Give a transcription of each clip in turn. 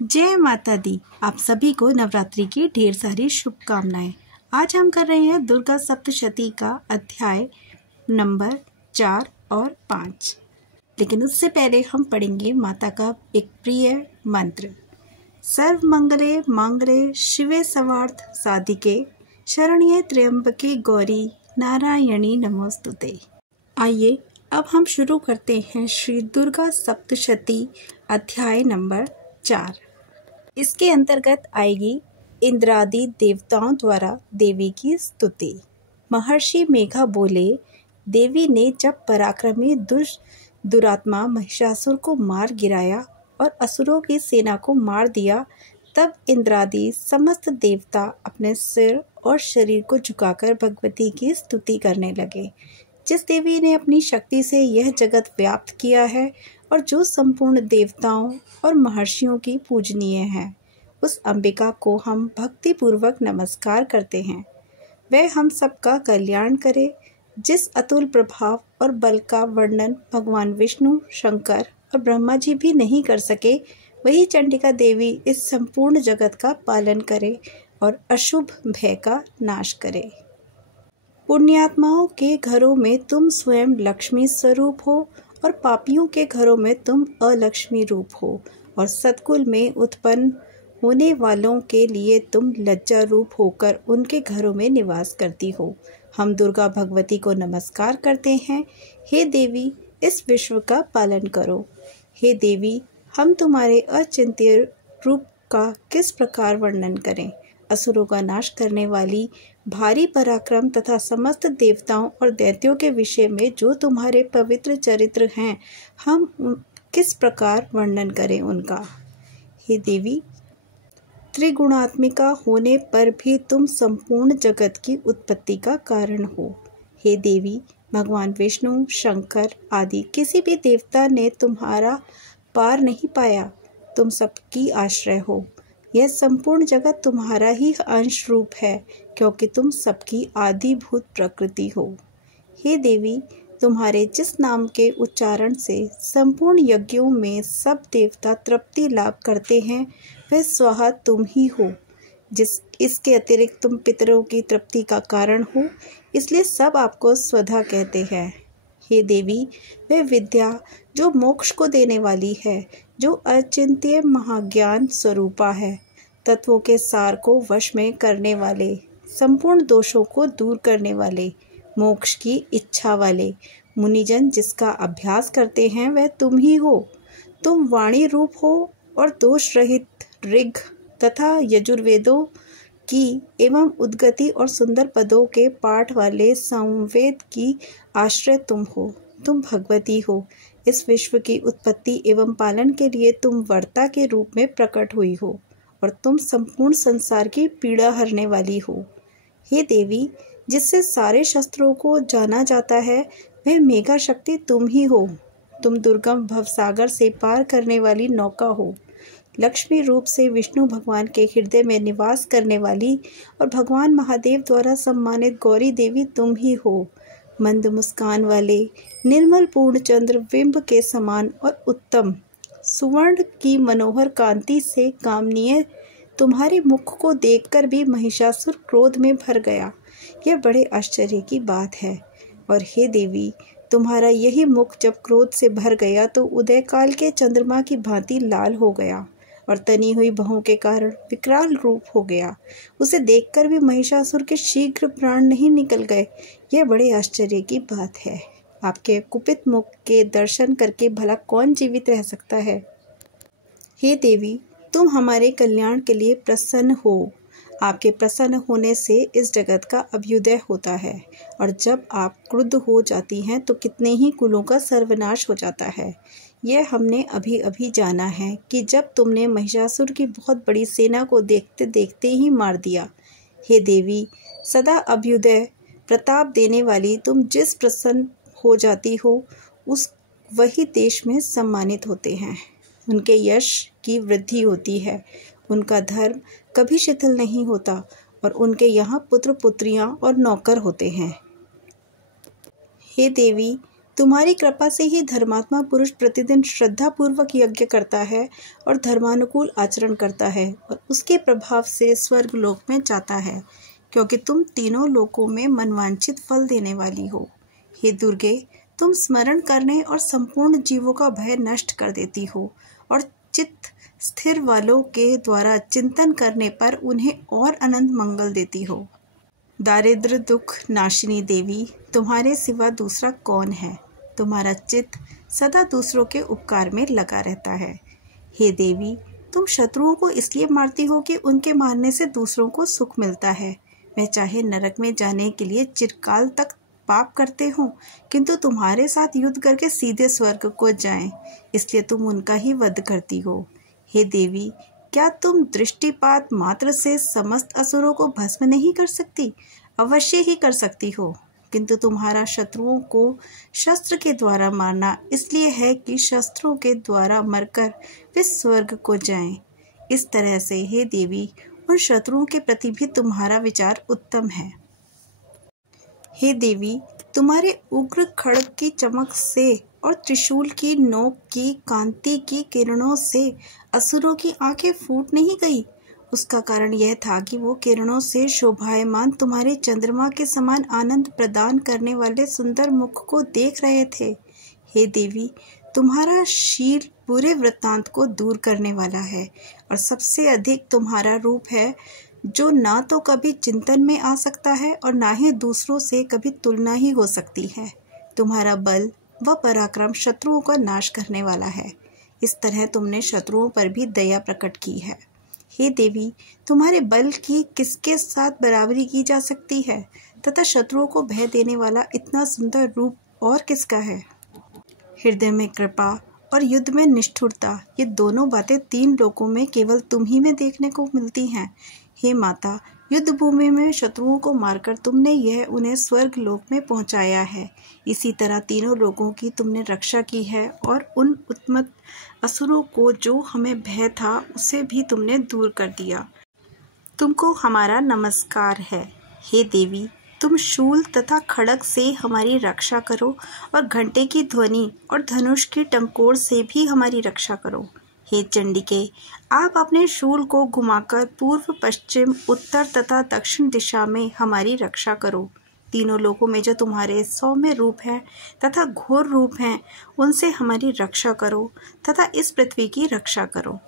जय माता दी। आप सभी को नवरात्रि की ढेर सारी शुभकामनाएं। आज हम कर रहे हैं दुर्गा सप्तशती का अध्याय नंबर 4 और 5। लेकिन उससे पहले हम पढ़ेंगे माता का एक प्रिय मंत्र। सर्व मंगले मांगले शिवे सर्वार्थ साधिके शरण्ये त्र्यंबके गौरी नारायणी नमोस्तुते। आइए अब हम शुरू करते हैं श्री दुर्गा सप्तशती अध्याय नंबर 4। इसके अंतर्गत आएगी इंद्रादि देवताओं द्वारा देवी की स्तुति। महर्षि मेघा बोले, देवी ने जब पराक्रमी दुरात्मा महिषासुर को मार गिराया और असुरों की सेना को मार दिया, तब इंद्रादि समस्त देवता अपने सिर और शरीर को झुकाकर भगवती की स्तुति करने लगे। जिस देवी ने अपनी शक्ति से यह जगत व्याप्त किया है और जो संपूर्ण देवताओं और महर्षियों की पूजनीय है, उस अंबिका को हम भक्ति पूर्वक नमस्कार करते हैं। वह हम सबका कल्याण करे। जिस अतुल प्रभाव और बल का वर्णन भगवान विष्णु, शंकर और ब्रह्मा जी भी नहीं कर सके, वही चंडिका देवी इस संपूर्ण जगत का पालन करे और अशुभ भय का नाश करे। पुण्यात्माओं के घरों में तुम स्वयं लक्ष्मी स्वरूप हो और पापियों के घरों में तुम अलक्ष्मी रूप हो, और सतकुल में उत्पन्न होने वालों के लिए तुम लज्जा रूप होकर उनके घरों में निवास करती हो। हम दुर्गा भगवती को नमस्कार करते हैं। हे देवी, इस विश्व का पालन करो। हे देवी, हम तुम्हारे अचिंत्य रूप का किस प्रकार वर्णन करें। असुरों का नाश करने वाली भारी पराक्रम तथा समस्त देवताओं और दैत्यों के विषय में जो तुम्हारे पवित्र चरित्र हैं, हम किस प्रकार वर्णन करें उनका। हे देवी, त्रिगुणात्मिका होने पर भी तुम संपूर्ण जगत की उत्पत्ति का कारण हो। हे देवी, भगवान विष्णु, शंकर आदि किसी भी देवता ने तुम्हारा पार नहीं पाया। तुम सबकी आश्रय हो। यह संपूर्ण जगत तुम्हारा ही अंश रूप है, क्योंकि तुम सबकी आदिभूत प्रकृति हो। हे देवी, तुम्हारे जिस नाम के उच्चारण से संपूर्ण यज्ञों में सब देवता तृप्ति लाभ करते हैं, वह स्वाहा तुम ही हो। इसके अतिरिक्त तुम पितरों की तृप्ति का कारण हो, इसलिए सब आपको स्वधा कहते हैं। हे देवी, वह विद्या जो मोक्ष को देने वाली है, जो अचिंत्य महाज्ञान स्वरूपा है, तत्वों के सार को वश में करने वाले, संपूर्ण दोषों को दूर करने वाले, मोक्ष की इच्छा वाले मुनिजन जिसका अभ्यास करते हैं, वह तुम ही हो। तुम वाणी रूप हो और दोष रहित ऋग तथा यजुर्वेदों की एवं उद्गति और सुंदर पदों के पाठ वाले संवेद की आश्रय तुम हो। तुम भगवती हो। इस विश्व की उत्पत्ति एवं पालन के लिए तुम वर्ता के रूप में प्रकट हुई हो और तुम संपूर्ण संसार की पीड़ा हरने वाली हो। हे देवी, जिससे सारे शस्त्रों को जाना जाता है, वह मेघा शक्ति तुम ही हो। तुम दुर्गम भवसागर से पार करने वाली नौका हो। लक्ष्मी रूप से विष्णु भगवान के हृदय में निवास करने वाली और भगवान महादेव द्वारा सम्मानित गौरी देवी तुम ही हो। मंद मुस्कान वाले निर्मल पूर्णचंद्र बिंब के समान और उत्तम सुवर्ण की मनोहर कांति से कामनीय तुम्हारे मुख को देखकर भी महिषासुर क्रोध में भर गया। यह बड़े आश्चर्य की बात है। और हे देवी, तुम्हारा यही मुख जब क्रोध से भर गया तो उदय काल के चंद्रमा की भांति लाल हो गया और तनी हुई भौं के कारण विकराल रूप हो गया। उसे देखकर भी महिषासुर के शीघ्र प्राण नहीं निकल गए। यह बड़े आश्चर्य की बात है। आपके कुपित मुख के दर्शन करके भला कौन जीवित रह सकता है। हे देवी, तुम हमारे कल्याण के लिए प्रसन्न हो। आपके प्रसन्न होने से इस जगत का अभ्युदय होता है, और जब आप क्रुद्ध हो जाती हैं तो कितने ही कुलों का सर्वनाश हो जाता है। यह हमने अभी अभी जाना है कि जब तुमने महिषासुर की बहुत बड़ी सेना को देखते देखते ही मार दिया। हे देवी, सदा अभ्युदय प्रताप देने वाली तुम जिस प्रसन्न हो जाती हो, उस वही देश में सम्मानित होते हैं। उनके यश की वृद्धि होती है। उनका धर्म कभी शिथिल नहीं होता और उनके यहाँ पुत्र पुत्रियाँ और नौकर होते हैं। हे देवी, तुम्हारी कृपा से ही धर्मात्मा पुरुष प्रतिदिन श्रद्धापूर्वक यज्ञ करता है और धर्मानुकूल आचरण करता है और उसके प्रभाव से स्वर्ग लोक में जाता है, क्योंकि तुम तीनों लोकों में मनवांछित फल देने वाली हो। हे दुर्गे, तुम स्मरण करने और संपूर्ण जीवों का भय नष्ट कर देती हो और चित्त स्थिर वालों के द्वारा चिंतन करने पर उन्हें और अनंत मंगल देती हो। दारिद्र दुख नाशिनी देवी, तुम्हारे सिवा दूसरा कौन है? तुम्हारा चित्त सदा दूसरों के उपकार में लगा रहता है। हे देवी, तुम शत्रुओं को इसलिए मारती हो कि उनके मारने से दूसरों को सुख मिलता है। वे चाहे नरक में जाने के लिए चिरकाल तक पाप करते हो, किंतु तुम्हारे साथ युद्ध करके सीधे स्वर्ग को जाएं, इसलिए तुम उनका ही वध करती हो। हे देवी, क्या तुम दृष्टिपात मात्र से समस्त असुरों को भस्म नहीं कर सकती? अवश्य ही कर सकती हो, किंतु तुम्हारा शत्रुओं को शस्त्र के द्वारा मारना इसलिए है कि शस्त्रों के द्वारा मरकर वे स्वर्ग को जाएं। इस तरह से हे देवी, उन शत्रुओं के प्रति भी तुम्हारा विचार उत्तम है। हे देवी, तुम्हारे उग्र खड्ग की चमक से और त्रिशूल की नोक की कांति की किरणों से असुरों की आंखें फूट नहीं गई। उसका कारण यह था कि वो किरणों से शोभायमान तुम्हारे चंद्रमा के समान आनंद प्रदान करने वाले सुंदर मुख को देख रहे थे। हे देवी, तुम्हारा शील बुरे वृत्तांत को दूर करने वाला है और सबसे अधिक तुम्हारा रूप है, जो ना तो कभी चिंतन में आ सकता है और ना ही दूसरों से कभी तुलना ही हो सकती है। तुम्हारा बल व पराक्रम शत्रुओं का नाश करने वाला है। इस तरह तुमने शत्रुओं पर भी दया प्रकट की है। हे देवी, तुम्हारे बल की किसके साथ बराबरी की जा सकती है तथा शत्रुओं को भय देने वाला इतना सुंदर रूप और किसका है? हृदय में कृपा और युद्ध में निष्ठुरता, ये दोनों बातें तीन लोकों में केवल तुम ही में देखने को मिलती हैं। हे माता, युद्ध भूमि में शत्रुओं को मारकर तुमने यह उन्हें स्वर्ग लोक में पहुंचाया है। इसी तरह तीनों लोगों की तुमने रक्षा की है और उन उत्मत असुरों को जो हमें भय था उसे भी तुमने दूर कर दिया। तुमको हमारा नमस्कार है। हे देवी, तुम शूल तथा खड्ग से हमारी रक्षा करो और घंटे की ध्वनि और धनुष की टंकोर से भी हमारी रक्षा करो। हे चंडिके, आप अपने शूल को घुमाकर पूर्व पश्चिम उत्तर तथा दक्षिण दिशा में हमारी रक्षा करो। तीनों लोकों में जो तुम्हारे सौम्य रूप हैं तथा घोर रूप हैं, उनसे हमारी रक्षा करो तथा इस पृथ्वी की रक्षा करो।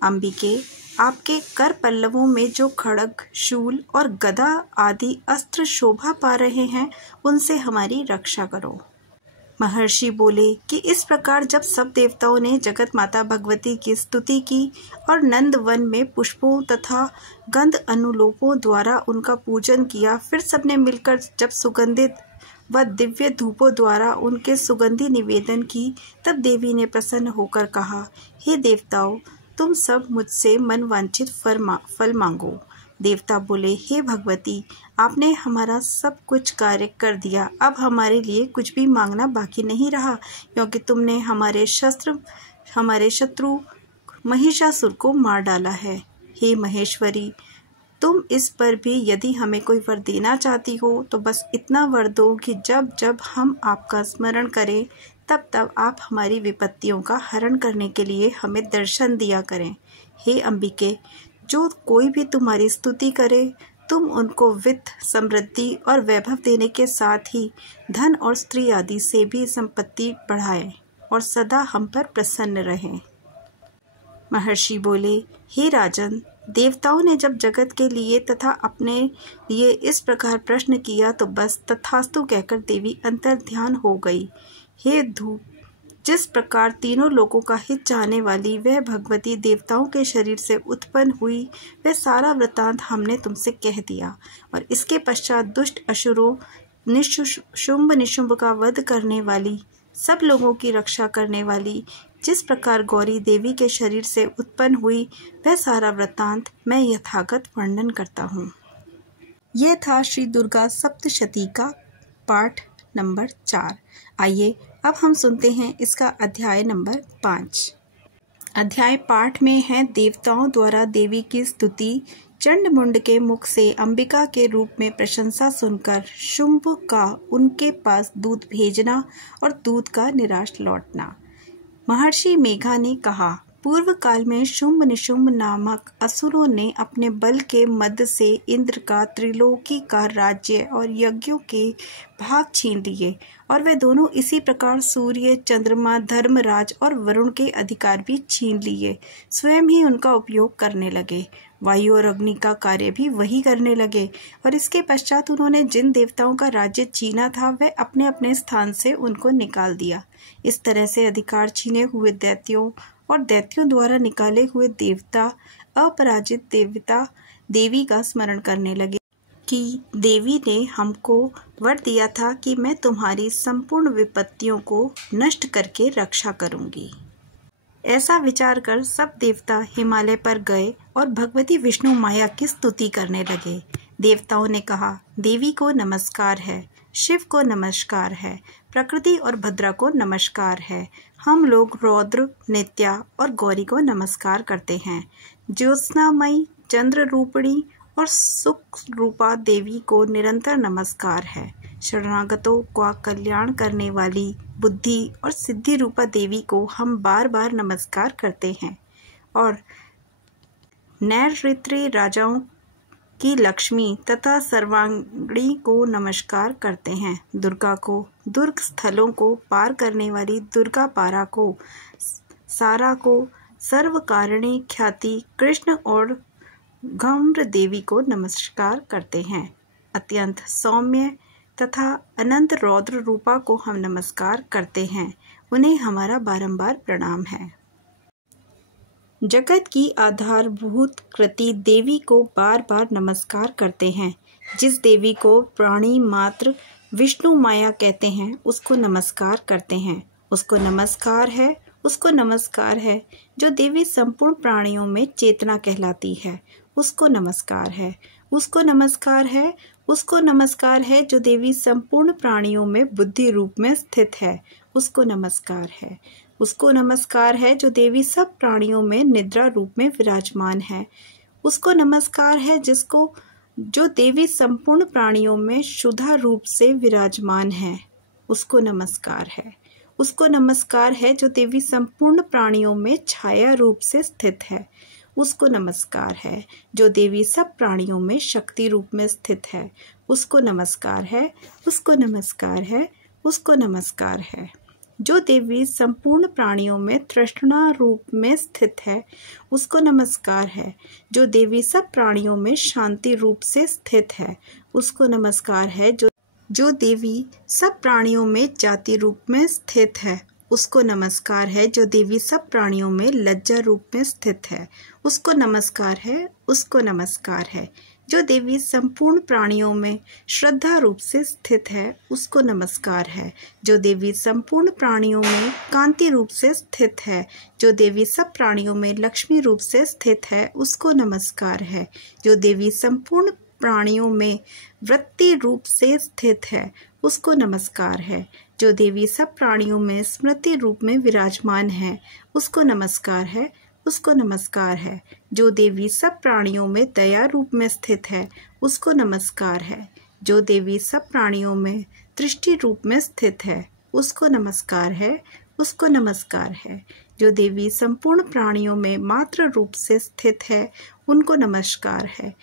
अंबिके, आपके कर पल्लवों में जो खड्ग, शूल और गदा आदि अस्त्र शोभा पा रहे हैं, उनसे हमारी रक्षा करो। महर्षि बोले कि इस प्रकार जब सब देवताओं ने जगत माता भगवती की स्तुति की और नंद वन में पुष्पों तथा गंध अनुलोपों द्वारा उनका पूजन किया, फिर सबने मिलकर जब सुगंधित व दिव्य धूपों द्वारा उनके सुगंधि निवेदन की, तब देवी ने प्रसन्न होकर कहा, हे देवताओं, तुम सब मुझसे मनवांछित फल मांगो। देवता बोले, हे भगवती, आपने हमारा सब कुछ कार्य कर दिया, अब हमारे लिए कुछ भी मांगना बाकी नहीं रहा, क्योंकि तुमने हमारे शत्रु महिषासुर को मार डाला है। हे महेश्वरी, तुम इस पर भी यदि हमें कोई वर देना चाहती हो तो बस इतना वर दो कि जब जब हम आपका स्मरण करें तब तब आप हमारी विपत्तियों का हरण करने के लिए हमें दर्शन दिया करें। हे अंबिके, जो कोई भी तुम्हारी स्तुति करे, तुम उनको वित्त, समृद्धि और वैभव देने के साथ ही धन और स्त्री आदि से भी संपत्ति बढ़ाएं और सदा हम पर प्रसन्न रहें। महर्षि बोले, हे राजन, देवताओं ने जब जगत के लिए तथा अपने लिए इस प्रकार प्रश्न किया तो बस तथास्तु कहकर देवी अंतर्ध्यान हो गई। हे धूप, जिस प्रकार तीनों लोगों का हित चाहने वाली वह भगवती देवताओं के शरीर से उत्पन्न हुई, वह सारा वृतांत हमने तुमसे कह दिया और इसके पश्चात दुष्ट असुरों शुंभ निशुंभ का वध करने वाली, सब लोगों की रक्षा करने वाली, जिस प्रकार गौरी देवी के शरीर से उत्पन्न हुई, वह सारा वृतांत मैं यथागत वर्णन करता हूँ। यह था श्री दुर्गा सप्तशती का पाठ नंबर 4। आइए अब हम सुनते हैं इसका अध्याय नंबर 5। अध्याय पाठ में है देवताओं द्वारा देवी की स्तुति, चंडमुंड के मुख से अंबिका के रूप में प्रशंसा सुनकर शुंभ का उनके पास दूत भेजना और दूत का निराश लौटना। महर्षि मेघा ने कहा, पूर्व काल में शुंभ निशुंभ नामक असुरों ने अपने बल के मद से इंद्र का, त्रिलोकी का राज्य और यज्ञों के भाग छीन लिए और वे दोनों इसी प्रकार सूर्य, चंद्रमा, धर्मराज और वरुण के अधिकार भी छीन लिए। स्वयं ही उनका उपयोग करने लगे। वायु और अग्नि का कार्य भी वही करने लगे और इसके पश्चात उन्होंने जिन देवताओं का राज्य छीना था वह अपने अपने स्थान से उनको निकाल दिया। इस तरह से अधिकार छीने हुए दैत्यों और दैत्यों द्वारा निकाले हुए देवता अपराजित देवता देवी का स्मरण करने लगे कि देवी ने हमको वर दिया था कि मैं तुम्हारी संपूर्ण विपत्तियों को नष्ट करके रक्षा करूंगी। ऐसा विचार कर सब देवता हिमालय पर गए और भगवती विष्णु माया की स्तुति करने लगे। देवताओं ने कहा, देवी को नमस्कार है, शिव को नमस्कार है, प्रकृति और भद्रा को नमस्कार है। हम लोग रौद्र, नित्या और गौरी को नमस्कार करते हैं। ज्योत्स्नामयी, चंद्र रूपिणी और सुख रूपा देवी को निरंतर नमस्कार है। शरणागतों का कल्याण करने वाली बुद्धि और सिद्धि रूपा देवी को हम बार बार नमस्कार करते हैं और नैऋत्य राजाओं की लक्ष्मी तथा सर्वांगिणी को नमस्कार करते हैं। दुर्गा को, दुर्ग स्थलों को पार करने वाली दुर्गा पारा को, सारा को, सर्वकारिणी ख्याति कृष्ण और गम्र देवी को नमस्कार करते हैं। अत्यंत सौम्य तथा अनंत रौद्र रूपा को हम नमस्कार करते हैं। उन्हें हमारा बारंबार प्रणाम है। जगत की आधारभूत कृति देवी को बार बार नमस्कार करते हैं। जिस देवी को प्राणी मात्र विष्णु माया कहते हैं उसको नमस्कार करते हैं। उसको नमस्कार है, उसको नमस्कार है। जो देवी संपूर्ण प्राणियों में चेतना कहलाती है उसको नमस्कार है। उसको नमस्कार है, उसको नमस्कार है। जो देवी संपूर्ण प्राणियों में बुद्धि रूप में स्थित है उसको नमस्कार है। उसको नमस्कार है। जो देवी सब प्राणियों में निद्रा रूप में विराजमान है उसको नमस्कार है। जो देवी संपूर्ण प्राणियों में शुद्धा रूप से विराजमान है उसको नमस्कार है। उसको नमस्कार है। जो देवी संपूर्ण प्राणियों में छाया रूप से स्थित है उसको नमस्कार है। जो देवी सब प्राणियों में शक्ति रूप में स्थित है उसको नमस्कार है। उसको नमस्कार है। उसको नमस्कार है। जो देवी संपूर्ण प्राणियों में तृष्णा रूप में स्थित है उसको नमस्कार है। जो देवी सब प्राणियों में शांति रूप से स्थित है उसको नमस्कार है। जो देवी सब प्राणियों में जाति रूप में स्थित है उसको नमस्कार है। जो देवी सब प्राणियों में लज्जा रूप में स्थित है उसको नमस्कार है। उसको नमस्कार है। जो देवी संपूर्ण प्राणियों में श्रद्धा रूप से स्थित है उसको नमस्कार है। जो देवी संपूर्ण प्राणियों में कांति रूप से स्थित है, जो देवी सब प्राणियों में लक्ष्मी रूप से स्थित है उसको नमस्कार है। जो देवी संपूर्ण प्राणियों में वृत्ति रूप से स्थित है उसको नमस्कार है। जो देवी सब प्राणियों में स्मृति रूप में विराजमान है उसको नमस्कार है। उसको नमस्कार है। जो देवी सब प्राणियों में दया रूप में स्थित है उसको नमस्कार है। जो देवी सब प्राणियों में दृष्टि रूप में स्थित है उसको नमस्कार है। उसको नमस्कार है। जो देवी संपूर्ण प्राणियों में मात्र रूप से स्थित है उनको नमस्कार है।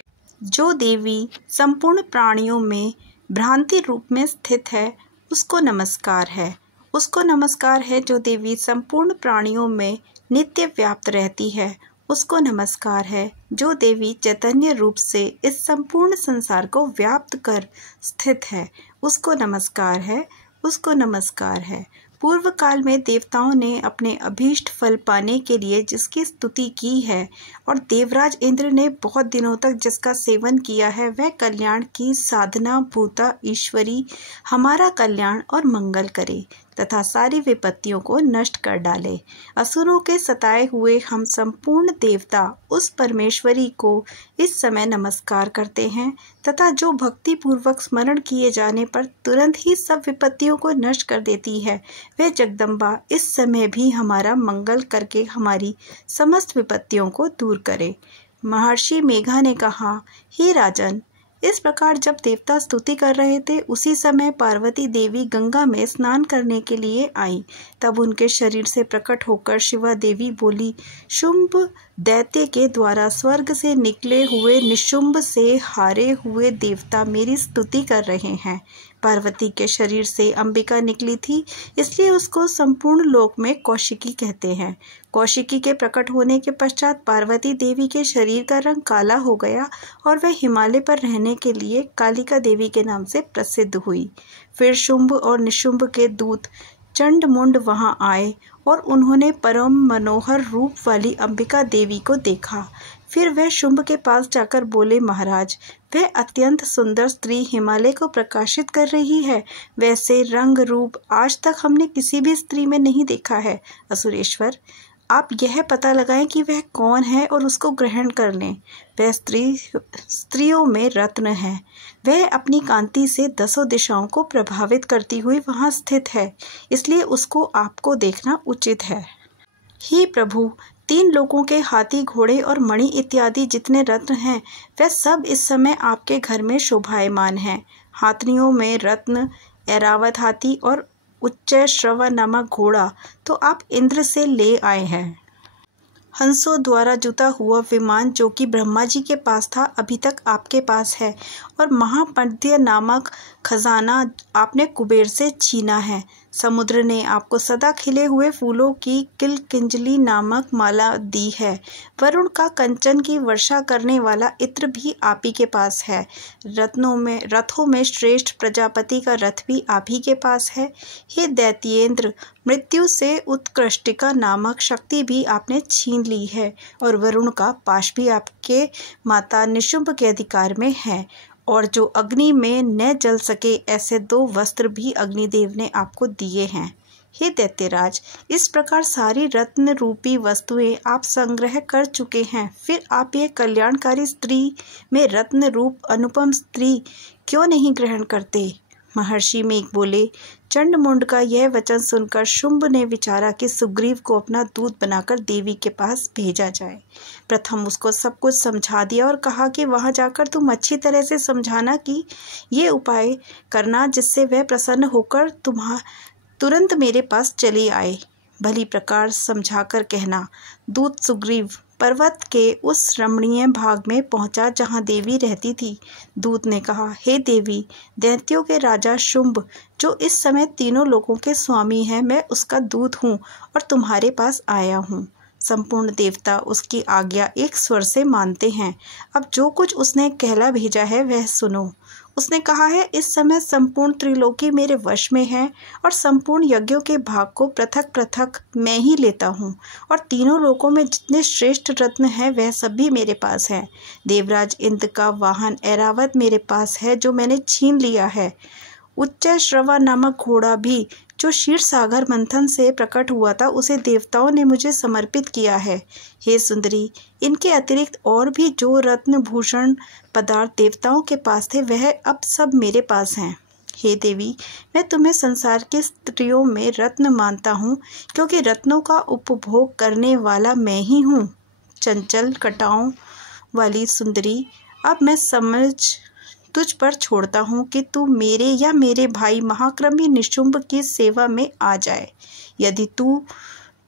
जो देवी संपूर्ण प्राणियों में भ्रांति रूप में स्थित है उसको नमस्कार है। उसको नमस्कार है। जो देवी संपूर्ण प्राणियों में नित्य व्याप्त रहती है उसको नमस्कार है। जो देवी चैतन्य रूप से इस संपूर्ण संसार को व्याप्त कर स्थित है उसको नमस्कार है। उसको नमस्कार है। पूर्व काल में देवताओं ने अपने अभीष्ट फल पाने के लिए जिसकी स्तुति की है और देवराज इंद्र ने बहुत दिनों तक जिसका सेवन किया है वह कल्याण की साधना भूता ईश्वरी हमारा कल्याण और मंगल करे तथा सारी विपत्तियों को नष्ट कर डाले। असुरों के सताए हुए हम संपूर्ण देवता उस परमेश्वरी को इस समय नमस्कार करते हैं तथा जो भक्ति पूर्वक स्मरण किए जाने पर तुरंत ही सब विपत्तियों को नष्ट कर देती है वह जगदम्बा इस समय भी हमारा मंगल करके हमारी समस्त विपत्तियों को दूर करे। महर्षि मेघा ने कहा, हे राजन, इस प्रकार जब देवता स्तुति कर रहे थे उसी समय पार्वती देवी गंगा में स्नान करने के लिए आई। तब उनके शरीर से प्रकट होकर शिवा देवी बोली, शुंभ दैत्य के द्वारा स्वर्ग से निकले हुए निशुंभ से हारे हुए देवता मेरी स्तुति कर रहे हैं। पार्वती के शरीर से अंबिका निकली थी, इसलिए उसको संपूर्ण लोक में कौशिकी कहते हैं। कौशिकी के प्रकट होने के पश्चात पार्वती देवी के शरीर का रंग काला हो गया और वह हिमालय पर रहने के लिए कालिका देवी के नाम से प्रसिद्ध हुई। फिर शुंभ और निशुंभ के दूत चंडमुंड वहां आए और उन्होंने परम मनोहर रूप वाली अंबिका देवी को देखा। फिर वह शुंभ के पास जाकर बोले, महाराज, वह अत्यंत सुंदर स्त्री हिमालय को प्रकाशित कर रही है। वैसे रंग रूप आज तक हमने किसी भी स्त्री में नहीं देखा है। असुरेश्वर, आप यह पता लगाएं कि वह कौन है और उसको ग्रहण कर लें। वह स्त्रियों में रत्न है। वह अपनी कांति से 10 दिशाओं को प्रभावित करती हुई वहां स्थित है, इसलिए उसको आपको देखना उचित है। हे प्रभु, 3 लोगों के हाथी, घोड़े और मणि इत्यादि जितने रत्न हैं, वह सब इस समय आपके घर में शोभायमान हैं। हाथियों में रत्न ऐरावत हाथी और उच्चैश्रवा नामक घोड़ा तो आप इंद्र से ले आए हैं। हंसों द्वारा जुता हुआ विमान जो कि ब्रह्मा जी के पास था अभी तक आपके पास है, और महापद्य नामक खजाना आपने कुबेर से छीना है। समुद्र ने आपको सदा खिले हुए फूलों की किलकिंजली नामक माला दी है। वरुण का कंचन की वर्षा करने वाला इत्र भी आप ही के पास है। रथों में श्रेष्ठ प्रजापति का रथ भी आप ही के पास है। हे दैत्येंद्र, मृत्यु से उत्कृष्टिका नामक शक्ति भी आपने छीन ली है, और वरुण का पाश भी आपके माता निशुंभ के अधिकार में है, और जो अग्नि में न जल सके ऐसे 2 वस्त्र भी अग्निदेव ने आपको दिए हैं। हे दैत्यराज, इस प्रकार सारी रत्न रूपी वस्तुएं आप संग्रह कर चुके हैं, फिर आप ये कल्याणकारी स्त्री में रत्न रूप अनुपम स्त्री क्यों नहीं ग्रहण करते? महर्षि मेघ बोले, चंडमुंड का यह वचन सुनकर शुंभ ने विचारा कि सुग्रीव को अपना दूत बनाकर देवी के पास भेजा जाए। प्रथम उसको सब कुछ समझा दिया और कहा कि वहां जाकर तुम अच्छी तरह से समझाना कि ये उपाय करना जिससे वह प्रसन्न होकर तुरंत मेरे पास चली आए। भली प्रकार समझाकर कहना। दूत सुग्रीव पर्वत के उस रमणीय भाग में पहुंचा जहां देवी रहती थी। दूत ने कहा, हे देवी, दैत्यों के राजा शुंभ जो इस समय 3 लोगों के स्वामी है, मैं उसका दूत हूँ और तुम्हारे पास आया हूँ। संपूर्ण देवता उसकी आज्ञा एक स्वर से मानते हैं। अब जो कुछ उसने कहला भेजा है वह सुनो। उसने कहा है, इस समय संपूर्ण त्रिलोकी मेरे वश में है और संपूर्ण यज्ञों के भाग को पृथक पृथक मैं ही लेता हूँ, और 3 लोकों में जितने श्रेष्ठ रत्न हैं वह सब भी मेरे पास है। देवराज इंद्र का वाहन ऐरावत मेरे पास है जो मैंने छीन लिया है। उच्चैश्रवा नामक घोड़ा भी जो क्षीर सागर मंथन से प्रकट हुआ था उसे देवताओं ने मुझे समर्पित किया है। हे सुंदरी, इनके अतिरिक्त और भी जो रत्न भूषण पदार्थ देवताओं के पास थे वह अब सब मेरे पास हैं। हे देवी, मैं तुम्हें संसार की स्त्रियों में रत्न मानता हूँ, क्योंकि रत्नों का उपभोग करने वाला मैं ही हूँ। चंचल कटाओं वाली सुंदरी, अब मैं समझ तुझ पर छोड़ता हूँ कि तू मेरे या मेरे भाई महाक्रमी निशुंभ की सेवा में आ जाए। यदि तू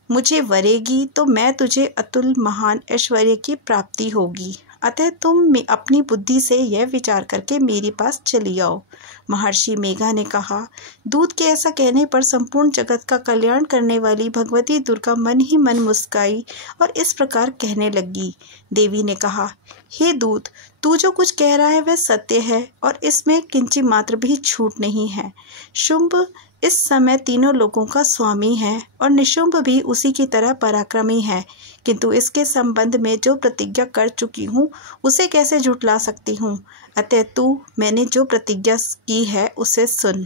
मुझे वरेगी तो मैं तुझे अतुल महान ऐश्वर्य की प्राप्ति होगी। अतः तुम अपनी बुद्धि से यह विचार करके मेरे पास चली आओ। महर्षि मेघा ने कहा। दूत के ऐसा कहने पर संपूर्ण जगत का कल्याण करने वाली भगवती दुर्गा मन ही मन मुस्काई और इस प्रकार कहने लगी। देवी ने कहा, हे दूत, तू जो कुछ कह रहा है वह सत्य है और इसमें किंचित मात्र भी छूट नहीं है। शुंभ इस समय 3 लोगों का स्वामी है और निशुंभ भी उसी की तरह पराक्रमी है, किंतु इसके संबंध में जो प्रतिज्ञा कर चुकी हूँ उसे कैसे झुठला सकती हूँ। अतः तू मैंने जो प्रतिज्ञा की है उसे सुन।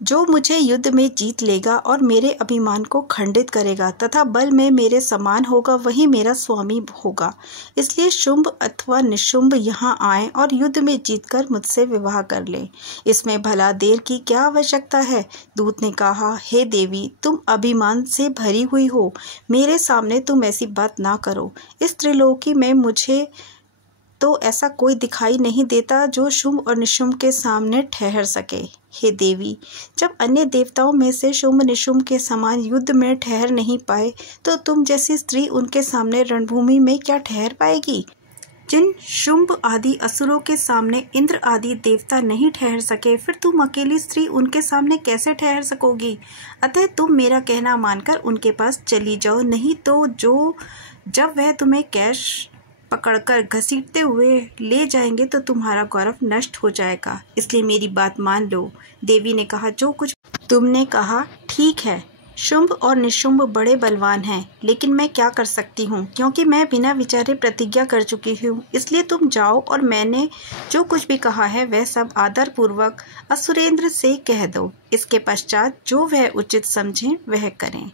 जो मुझे युद्ध में जीत लेगा और मेरे अभिमान को खंडित करेगा तथा बल में मेरे समान होगा, वही मेरा स्वामी होगा। इसलिए शुंभ अथवा निशुंभ यहाँ आए और युद्ध में जीतकर मुझसे विवाह कर ले। इसमें भला देर की क्या आवश्यकता है? दूत ने कहा, हे देवी, तुम अभिमान से भरी हुई हो, मेरे सामने तुम ऐसी बात ना करो। इस त्रिलोकी में मुझे तो ऐसा कोई दिखाई नहीं देता जो शुंभ और निशुंभ के सामने ठहर सके। हे देवी, जब अन्य देवताओं में से शुंभ निशुंभ के समान युद्ध में ठहर नहीं पाए, तो तुम जैसी स्त्री उनके सामने रणभूमि में क्या ठहर पाएगी? जिन शुंभ आदि असुरों के सामने इंद्र आदि देवता नहीं ठहर सके, फिर तुम अकेली स्त्री उनके सामने कैसे ठहर सकोगी? अतः तुम मेरा कहना मानकर उनके पास चली जाओ, नहीं तो जब वह तुम्हें कैश पकड़कर घसीटते हुए ले जाएंगे तो तुम्हारा गौरव नष्ट हो जाएगा। इसलिए मेरी बात मान लो। देवी ने कहा, जो कुछ तुमने कहा ठीक है। शुंभ और निशुंभ बड़े बलवान हैं, लेकिन मैं क्या कर सकती हूँ, क्योंकि मैं बिना विचारे प्रतिज्ञा कर चुकी हूँ। इसलिए तुम जाओ और मैंने जो कुछ भी कहा है वह सब आदर पूर्वक असुरेंद्र से कह दो। इसके पश्चात जो वह उचित समझें वह करें।